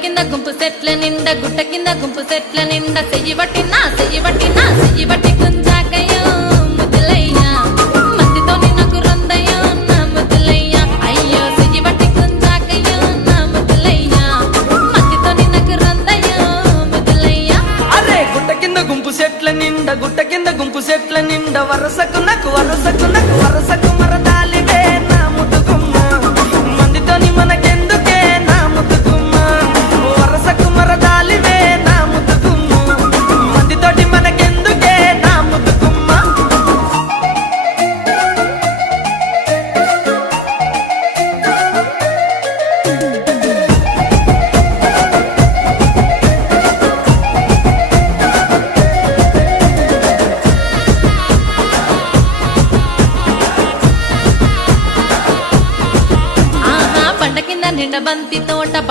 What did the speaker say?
కింద గుంపు సెట్ల నిండా గుట్ట కింద గుంపు సెట్ల నిండా చెయ్యి బట్టి గుంజాకయ్యో ముద్దులయ్యా మందితో నాకు రొందయ్యో నా ముద్దులయ్యా అయ్యో చెయ్యి బట్టి గుంజాకయ్యో నా ముద్దులయ్యా మందితో నాకు రొందయ్యో ముద్దులయ్యా అరే గుట్ట కింద గుంపు సెట్ల నిండా వరసకు మరదాలివే నా ముద్దుగుమ్మ మందితోని మనకెందుకే నా ముద్దుగుమ్మ వరసకు మరదాలివే నా ముద్దుగుమ్మ మందితోటి మనకెందుకే నా ముద్దుగుమ్మ బండ కింద నిండ బంతి తోట